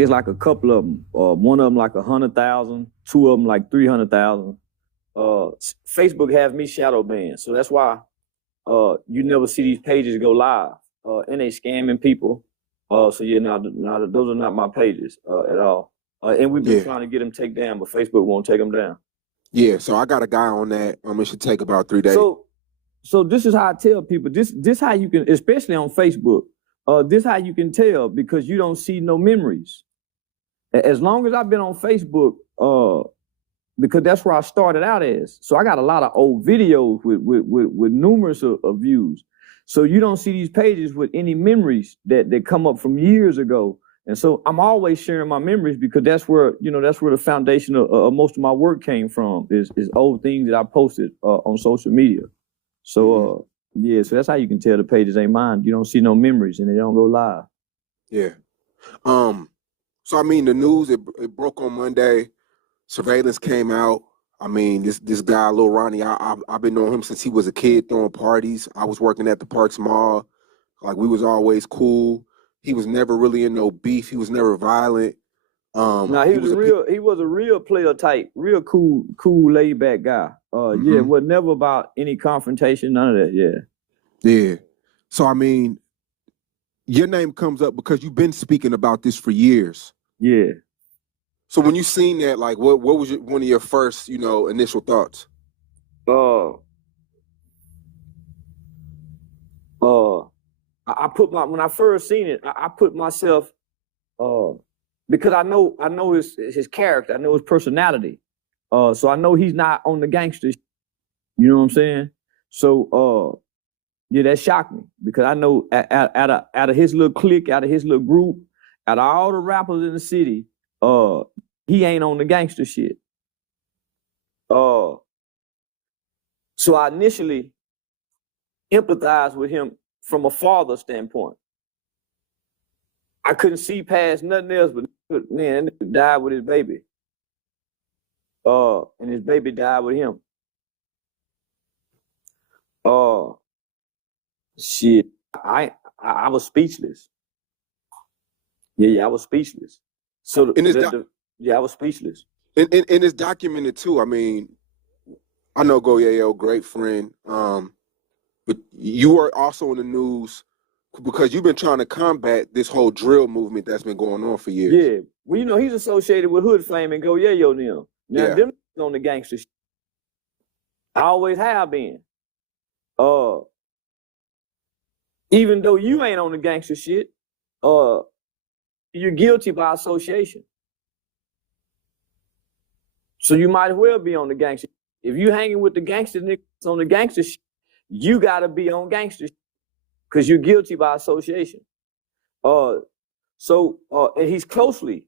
it's like a couple of them. One of them like 100,000, two of them like 300,000. Facebook has me shadow banned, so that's why you never see these pages go live. And they scamming people. So yeah, those are not my pages at all. And we've been trying to get them taken down, but Facebook won't take them down. Yeah, so I got a guy on that. It should take about 3 days. So this is how I tell people. This how you can, especially on Facebook. This how you can tell, because you don't see no memories. As long as I've been on Facebook, because that's where I started out as. So I got a lot of old videos with numerous of views. So you don't see these pages with any memories that come up from years ago. And so I'm always sharing my memories, because that's where the foundation of most of my work came from, is old things that I posted on social media. So yeah, so that's how you can tell the pages ain't mine. You don't see no memories and they don't go live. Yeah. So I mean, the news it broke on Monday. Surveillance came out. I mean, this guy, Lil Ronnie, I've been knowing him since he was a kid, throwing parties. I was working at the Parks Mall. Like, we was always cool. He was never really in no beef. He was never violent. He was a real player type, real cool, laid back guy. Yeah, was never about any confrontation, none of that. Yeah. Yeah. So I mean, your name comes up because you've been speaking about this for years. Yeah. So when you seen that, like, what was one of your first, initial thoughts? When I first seen it, I put myself, because I know his character, I know his personality. So I know he's not on the gangster. You know what I'm saying? So yeah, that shocked me, because I know out of his little clique, out of his little group, out of all the rappers in the city, he ain't on the gangster shit. So I initially empathized with him from a father standpoint. I couldn't see past nothing else, but man, that nigga died with his baby. And his baby died with him. Shit, I was speechless. Yeah, I was speechless. So I was speechless. And it's documented too. I mean, I know Go Yayo, great friend. But you are also in the news because you've been trying to combat this whole drill movement that's been going on for years. Yeah. Well, he's associated with Hood Fame and Go Yayo now. Now, them on the gangster shit. I always have been. Even though you ain't on the gangster shit, you're guilty by association. So you might as well be on the gangster. If you hanging with the gangster niggas on the gangster shit, you gotta be on gangster shit, because you're guilty by association. And he's closely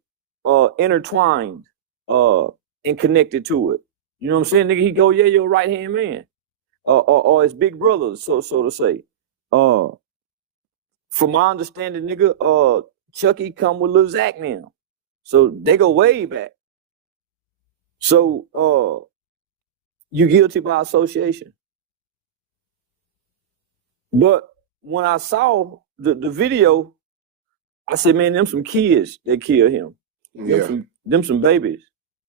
intertwined and connected to it. You know what I'm saying, nigga? He Go Yayo right hand man, or his big brother, so to say. From my understanding, nigga, Chucky come with Lil Zach now, so they go way back. So you guilty by association. But when I saw the video, I said, man, them some kids that killed him. Yeah. Them some babies.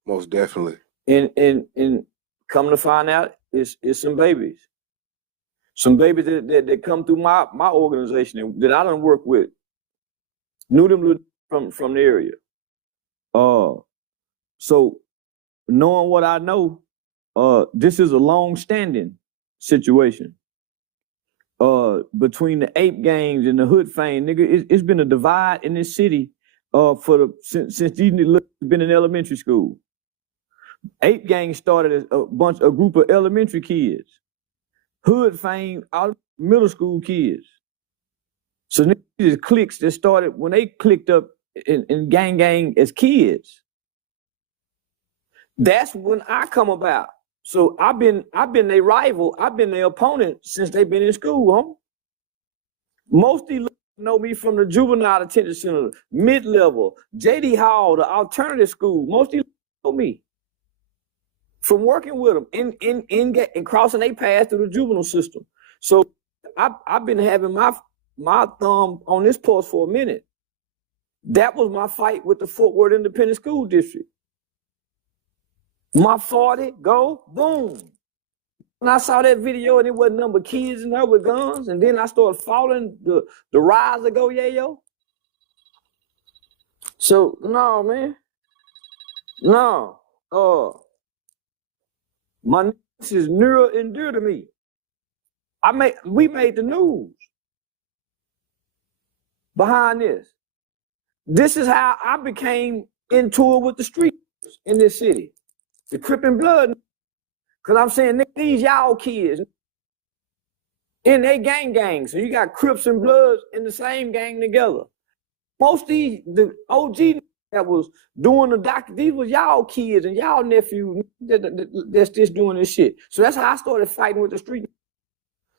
Most definitely. And come to find out, it's some babies. Some babies that come through my organization and that I done work with. Knew them from the area. So knowing what I know, this is a long-standing situation. Between the ape gangs and the hood fame, nigga, it's been a divide in this city since these niggas been in elementary school. Ape gang started as a group of elementary kids. Hood fame out middle school kids. So niggas cliques that started when they clicked up in gang as kids. That's when I come about. So I've been their rival. I've been their opponent since they've been in school, huh? Most of these know me from the juvenile detention center, mid-level, JD Hall, the alternative school. Most of these know me from working with them in crossing their path through the juvenile system. So I've been having my thumb on this pulse for a minute. That was my fight with the Fort Worth Independent School District. My 40, go, boom. When I saw that video and it wasn't number kids in there with guns, and then I started following the rise of Go Yayo. So, no, man. No. My niece is near and dear to me. We made the news behind this. This is how I became in tour with the streets in this city. The Crip and Blood. Because I'm saying, these y'all kids in they gang. So you got Crips and Bloods in the same gang together. Most of the OG that was doing the doctor, these was y'all kids and y'all nephews that's just doing this shit. So that's how I started fighting with the street.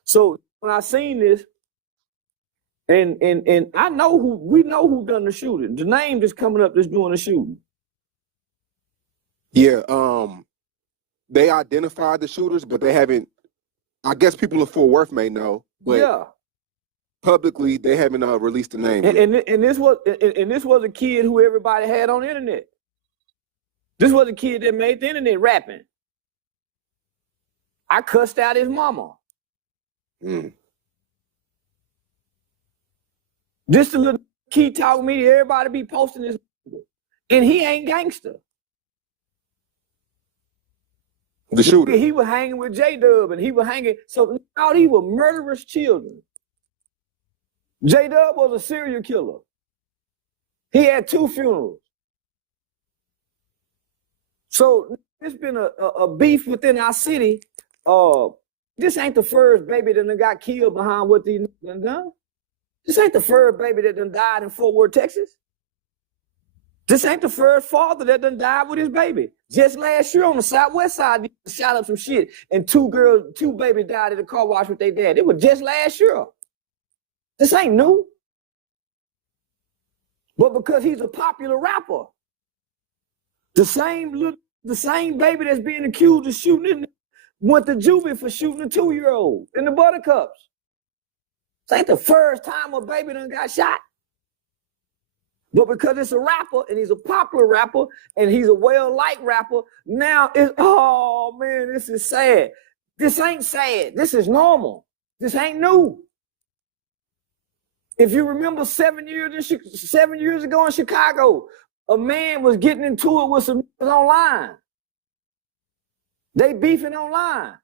So when I seen this, and I know we know who done the shooting. The name just coming up that's doing the shooting. Yeah, they identified the shooters, but they haven't. I guess people in Fort Worth may know, but yeah, publicly they haven't released the name. And this was a kid who everybody had on the internet. This was a kid that made the internet rapping. I cussed out his mama. This the little kid talking me, everybody be posting this, and he ain't gangster. The shooter. He was hanging with J-Dub, and he was hanging, so all these were murderous children. J-Dub was a serial killer. He had 2 funerals. So it's been a beef within our city. This ain't the first baby that done got killed behind what these done done. This ain't the first baby that done died in Fort Worth, Texas. This ain't the first father that done died with his baby. Just last year on the southwest side, they shot up some shit, and 2 babies died at a car wash with their dad. It was just last year. This ain't new. But because he's a popular rapper, the same baby that's being accused of shooting went to juvie for shooting a 2-year-old in the Buttercups. This ain't the first time a baby done got shot. But because it's a rapper, and he's a popular rapper, and he's a well-liked rapper, now it's, oh man, this is sad. This ain't sad. This is normal. This ain't new. If you remember 7 years ago in Chicago, a man was getting into it with some niggas online. They beefing online.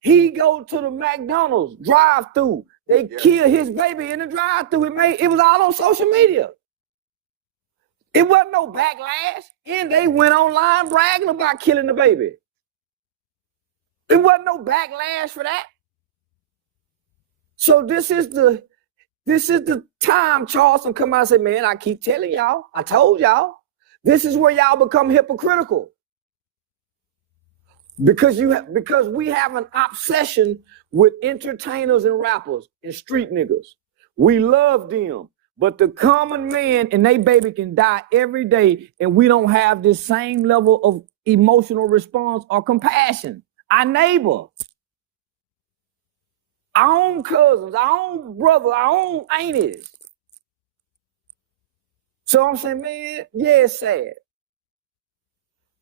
He go to the McDonald's drive-thru. They kill his baby in the drive-thru. It was all on social media. It wasn't no backlash, and they went online bragging about killing the baby. It wasn't no backlash for that. So this is the time Charleston come out and say, man, I keep telling y'all, I told y'all, this is where y'all become hypocritical. Because we have an obsession with entertainers and rappers and street niggas. We love them. But the common man and they baby can die every day, and we don't have this same level of emotional response or compassion. Our neighbor, our own cousins, our own brother, our own aunties. So I'm saying, man, yeah, it's sad.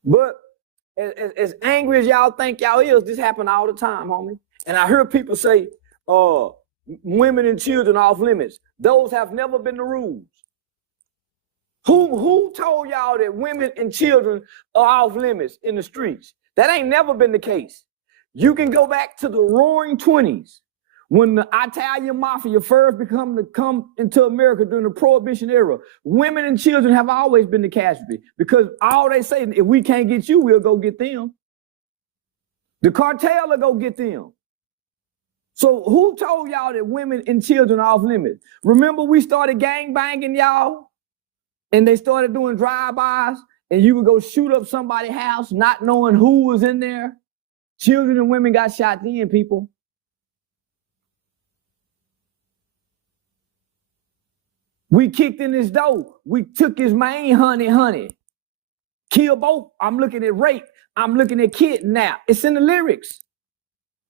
But as angry as y'all think y'all is, this happen all the time, homie. And I hear people say, women and children off limits. Those have never been the rules. Who told y'all that women and children are off limits in the streets? That ain't never been the case. You can go back to the roaring 20s when the Italian mafia first come into America during the Prohibition era. Women and children have always been the casualty because all they say, if we can't get you, we'll go get them. The cartel will go get them. So who told y'all that women and children are off limits? Remember we started gang banging, y'all? And they started doing drive-bys, and you would go shoot up somebody's house not knowing who was in there. Children and women got shot then, people. We kicked in his door. We took his main honey. Kill both. I'm looking at rape. I'm looking at kidnap. It's in the lyrics.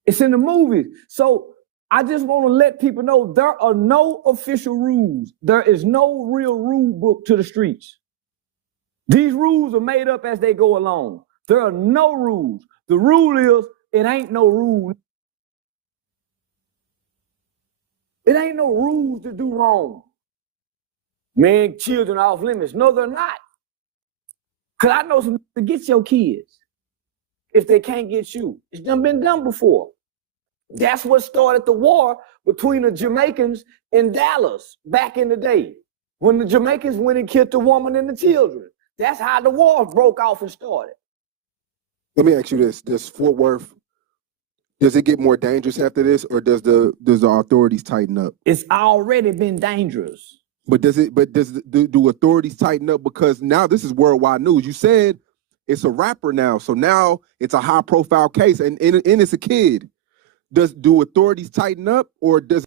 It's in the movies. So I just want to let people know there are no official rules. There is no real rule book to the streets. These rules are made up as they go along. There are no rules. The rule is, it ain't no rule. It ain't no rules to do wrong. Man, children off limits. No, they're not. Because I know some to get your kids if they can't get you. It's done been done before. That's what started the war between the Jamaicans and Dallas back in the day. When the Jamaicans went and killed the woman and the children. That's how the war broke off and started. Let me ask you this: does Fort Worth, does it get more dangerous after this, or does the authorities tighten up? It's already been dangerous. But do authorities tighten up, because now this is worldwide news? You said it's a rapper now, so now it's a high profile case, and it's a kid. Do authorities tighten up, or does